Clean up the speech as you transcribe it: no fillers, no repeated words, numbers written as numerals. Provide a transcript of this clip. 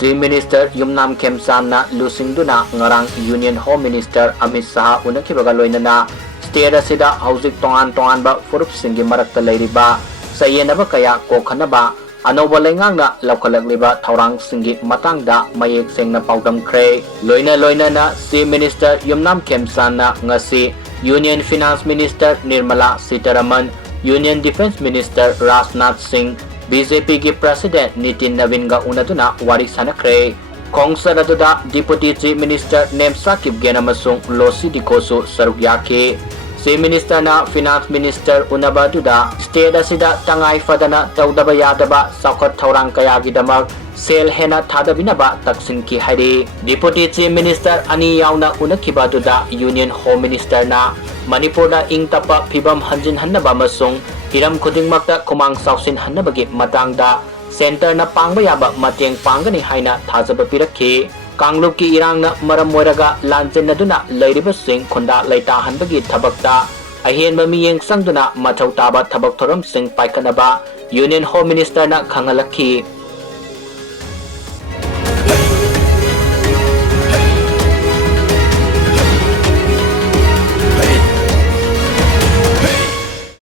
Chief Minister Yumnam Khemchand na lusingduna ngarang Union Home Minister Amadi Bjp unakhibaga loinana state asida hauzik tongan ba furup singi marakta leiriba sayenaba kaya kokhanaba anoba lengangna laukhalakliba thaurang singi matangda mayek sengna paudamkhre loina na Chief Minister Yumnam Khemchand na ngasi Union Finance Minister Nirmala Sitharaman, Union Defense Minister Rajnath Singh, BJP ki President Nitin Navin ga UNADUNA WARI SANAKHRE Khongsa aduda Deputy Chief Minister Nemsakib Genamasung Losi Dikosu Saruk Yake Chief Minister na Finance Minister Unabaduda State asida tangai fadana tawdaba yadaba saukhat thaurang kayagi damak sel hena thadabinaba taksinki hairi Deputy Chief Minister ani yauna unakhibaduda Union Home Minister na Manipurda ingtapa phibam hanjin hannaba masung hiram khudingmakta khumang sausin hannabagi matangda center na pangba yaba mateng pangani haina thajaba pirakhi Kanglup ki irang na maram moiraga lanjenaduna leiribasing khonda leita hanbagi thabakta ahenba miyeng sangduna mathau taba thabak thoram sing paikanaba Union Home Minister na khangalakhi